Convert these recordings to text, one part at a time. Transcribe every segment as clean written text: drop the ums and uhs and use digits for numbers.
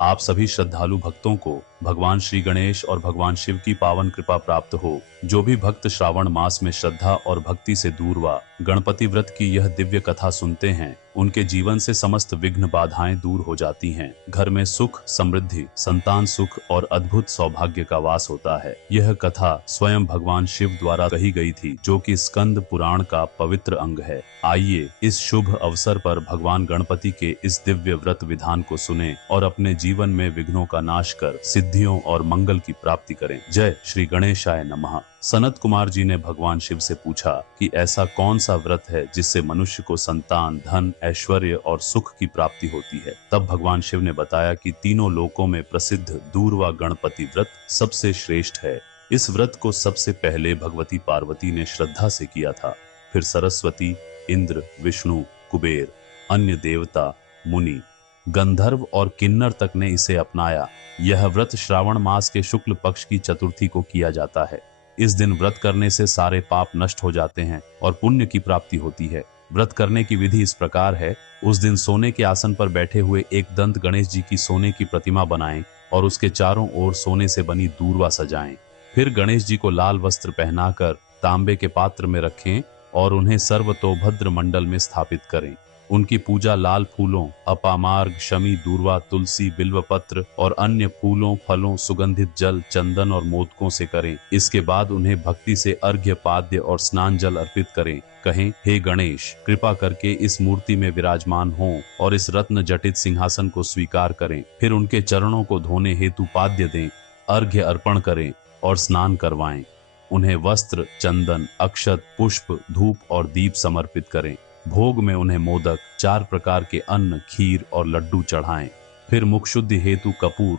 आप सभी श्रद्धालु भक्तों को भगवान श्री गणेश और भगवान शिव की पावन कृपा प्राप्त हो। जो भी भक्त श्रावण मास में श्रद्धा और भक्ति से दूरवा गणपति व्रत की यह दिव्य कथा सुनते हैं, उनके जीवन से समस्त विघ्न बाधाएं दूर हो जाती हैं। घर में सुख, समृद्धि, संतान सुख और अद्भुत सौभाग्य का वास होता है। यह कथा स्वयं भगवान शिव द्वारा कही गई थी, जो कि स्कंद पुराण का पवित्र अंग है। आइए इस शुभ अवसर पर भगवान गणपति के इस दिव्य व्रत विधान को सुने और अपने जीवन में विघ्नों का नाश कर सिद्धियों और मंगल की प्राप्ति करें। जय श्री गणेशाय नमः। सनत कुमार जी ने भगवान शिव से पूछा कि ऐसा कौन सा व्रत है जिससे मनुष्य को संतान, धन, ऐश्वर्य और सुख की प्राप्ति होती है। तब भगवान शिव ने बताया कि तीनों लोकों में प्रसिद्ध दूरवा गणपति व्रत सबसे श्रेष्ठ है। इस व्रत को सबसे पहले भगवती पार्वती ने श्रद्धा से किया था, फिर सरस्वती, इंद्र, विष्णु, कुबेर, अन्य देवता, मुनि, गंधर्व और किन्नर तक ने इसे अपनाया। यह व्रत श्रावण मास के शुक्ल पक्ष की चतुर्थी को किया जाता है। इस दिन व्रत करने से सारे पाप नष्ट हो जाते हैं और पुण्य की प्राप्ति होती है। व्रत करने की विधि इस प्रकार है। उस दिन सोने के आसन पर बैठे हुए एक दंत गणेश जी की सोने की प्रतिमा बनाएं और उसके चारों ओर सोने से बनी दूर्वा सजाएं। फिर गणेश जी को लाल वस्त्र पहनाकर तांबे के पात्र में रखें और उन्हें सर्वतोभद्र मंडल में स्थापित करें। उनकी पूजा लाल फूलों, अपामार्ग, शमी, दूर्वा, तुलसी, बिल्वपत्र और अन्य फूलों, फलों, सुगंधित जल, चंदन और मोदकों से करें। इसके बाद उन्हें भक्ति से अर्घ्य, पाद्य और स्नान जल अर्पित करें। कहें, हे गणेश, कृपा करके इस मूर्ति में विराजमान हों और इस रत्न जटित सिंहासन को स्वीकार करें। फिर उनके चरणों को धोने हेतु पाद्य दें, अर्घ्य अर्पण करें और स्नान करवाएं। उन्हें वस्त्र, चंदन, अक्षत, पुष्प, धूप और दीप समर्पित करें। भोग में उन्हें मोदक, 4 प्रकार के अन्न, खीर और लड्डू चढ़ाएं। फिर मुख शुद्धि हेतु कपूर,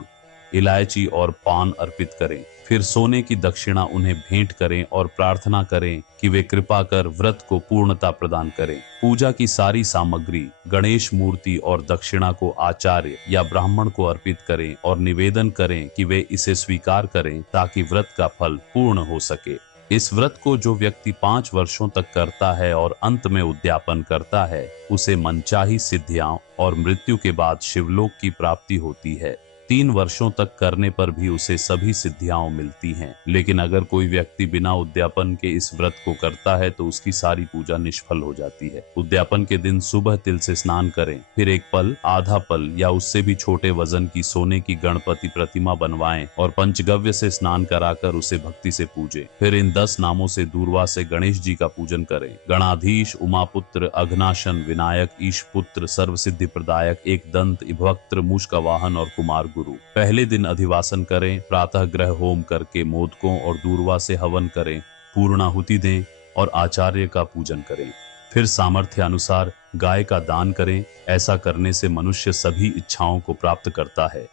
इलायची और पान अर्पित करें। फिर सोने की दक्षिणा उन्हें भेंट करें और प्रार्थना करें कि वे कृपा कर व्रत को पूर्णता प्रदान करें। पूजा की सारी सामग्री, गणेश मूर्ति और दक्षिणा को आचार्य या ब्राह्मण को अर्पित करें और निवेदन करें कि वे इसे स्वीकार करें ताकि व्रत का फल पूर्ण हो सके। इस व्रत को जो व्यक्ति 5 वर्षों तक करता है और अंत में उद्यापन करता है, उसे मनचाही सिद्धियां और मृत्यु के बाद शिवलोक की प्राप्ति होती है। 3 वर्षों तक करने पर भी उसे सभी सिद्धियां मिलती हैं। लेकिन अगर कोई व्यक्ति बिना उद्यापन के इस व्रत को करता है तो उसकी सारी पूजा निष्फल हो जाती है। उद्यापन के दिन सुबह तिल से स्नान करें, फिर एक पल, आधा पल या उससे भी छोटे वजन की सोने की गणपति प्रतिमा बनवाएं और पंचगव्य से स्नान कराकर उसे भक्ति से पूजें। फिर इन 10 नामों से दूर्वा से गणेश जी का पूजन करें। गणाधीश, उमापुत्र, अघनाशन, विनायक, ईशपुत्र, सर्वसिद्धि प्रदायक, एक दंत, इभवक्त्र, मूषका वाहन और कुमार गुरु। पहले दिन अधिवासन करें, प्रातः ग्रह होम करके मोदकों और दूर्वा से हवन करें, पूर्णाहुति दें और आचार्य का पूजन करें। फिर सामर्थ्य अनुसार गाय का दान करें। ऐसा करने से मनुष्य सभी इच्छाओं को प्राप्त करता है।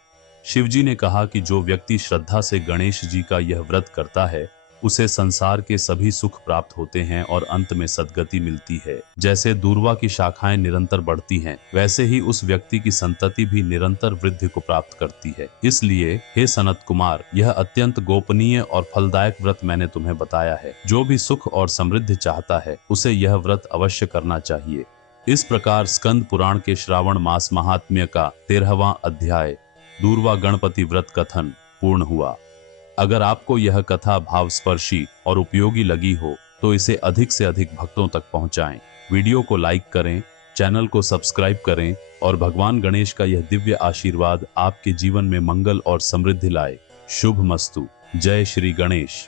शिवजी ने कहा कि जो व्यक्ति श्रद्धा से गणेश जी का यह व्रत करता है, उसे संसार के सभी सुख प्राप्त होते हैं और अंत में सद्गति मिलती है। जैसे दूर्वा की शाखाएं निरंतर बढ़ती हैं, वैसे ही उस व्यक्ति की संतति भी निरंतर वृद्धि को प्राप्त करती है। इसलिए हे सनत कुमार, यह अत्यंत गोपनीय और फलदायक व्रत मैंने तुम्हें बताया है। जो भी सुख और समृद्धि चाहता है, उसे यह व्रत अवश्य करना चाहिए। इस प्रकार स्कंद पुराण के श्रावण मास महात्म्य का 13वां अध्याय दूर्वा गणपति व्रत कथन पूर्ण हुआ। अगर आपको यह कथा भावस्पर्शी और उपयोगी लगी हो तो इसे अधिक से अधिक भक्तों तक पहुंचाएं। वीडियो को लाइक करें, चैनल को सब्सक्राइब करें और भगवान गणेश का यह दिव्य आशीर्वाद आपके जीवन में मंगल और समृद्धि लाए। शुभ मस्तु। जय श्री गणेश।